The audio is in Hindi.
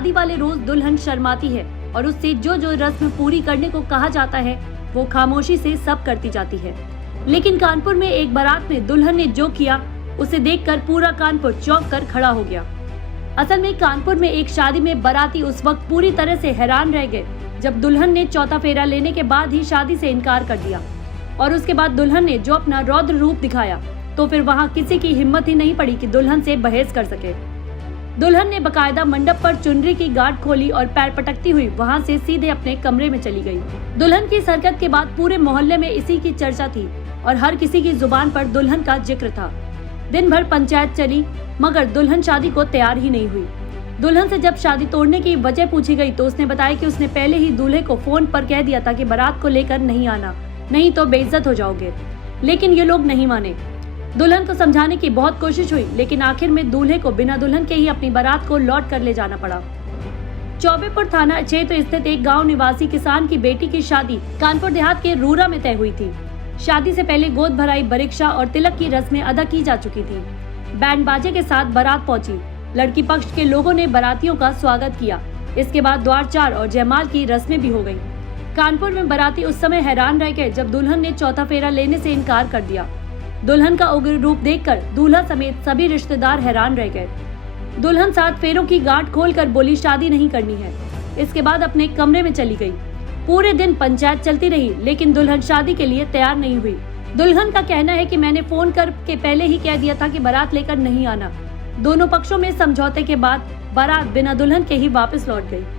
शादी वाले रोज दुल्हन शर्माती है और उससे जो जो रस्म पूरी करने को कहा जाता है वो खामोशी से सब करती जाती है। लेकिन कानपुर में एक बारात में दुल्हन ने जो किया उसे देखकर पूरा कानपुर चौंक कर खड़ा हो गया। असल में कानपुर में एक शादी में बाराती उस वक्त पूरी तरह से हैरान रह गए जब दुल्हन ने चौथा फेरा लेने के बाद ही शादी से इनकार कर दिया और उसके बाद दुल्हन ने जो अपना रौद्र रूप दिखाया तो फिर वहां किसी की हिम्मत ही नहीं पड़ी कि दुल्हन से बहस कर सके। दुल्हन ने बकायदा मंडप पर चुनरी की गांठ खोली और पैर पटकती हुई वहां से सीधे अपने कमरे में चली गई। दुल्हन की इस हरकत के बाद पूरे मोहल्ले में इसी की चर्चा थी और हर किसी की जुबान पर दुल्हन का जिक्र था। दिन भर पंचायत चली मगर दुल्हन शादी को तैयार ही नहीं हुई। दुल्हन से जब शादी तोड़ने की वजह पूछी गई तो उसने बताया कि उसने पहले ही दूल्हे को फोन पर कह दिया था कि बारात को लेकर नहीं आना, नहीं तो बेइज्जत हो जाओगे। लेकिन ये लोग नहीं माने। दुल्हन को समझाने की बहुत कोशिश हुई लेकिन आखिर में दूल्हे को बिना दुल्हन के ही अपनी बारात को लौट कर ले जाना पड़ा। चौबेपुर थाना क्षेत्र स्थित एक गांव निवासी किसान की बेटी की शादी कानपुर देहात के रूरा में तय हुई थी। शादी से पहले गोद भराई, बरिक्शा और तिलक की रस्में अदा की जा चुकी थी। बैंड बाजे के साथ बारात पहुंची। लड़की पक्ष के लोगों ने बारातियों का स्वागत किया। इसके बाद द्वारचार और जयमाल की रस्में भी हो गयी। कानपुर में बाराती उस समय हैरान रह गए जब दुल्हन ने चौथा फेरा लेने से इनकार कर दिया। दुल्हन का उग्र रूप देखकर दूल्हा समेत सभी रिश्तेदार हैरान रह गए। दुल्हन 7 फेरों की गांठ खोलकर बोली शादी नहीं करनी है। इसके बाद अपने कमरे में चली गई। पूरे दिन पंचायत चलती रही लेकिन दुल्हन शादी के लिए तैयार नहीं हुई। दुल्हन का कहना है कि मैंने फोन करके पहले ही कह दिया था कि बारात लेकर नहीं आना। दोनों पक्षों में समझौते के बाद बारात बिना दुल्हन के ही वापस लौट गई।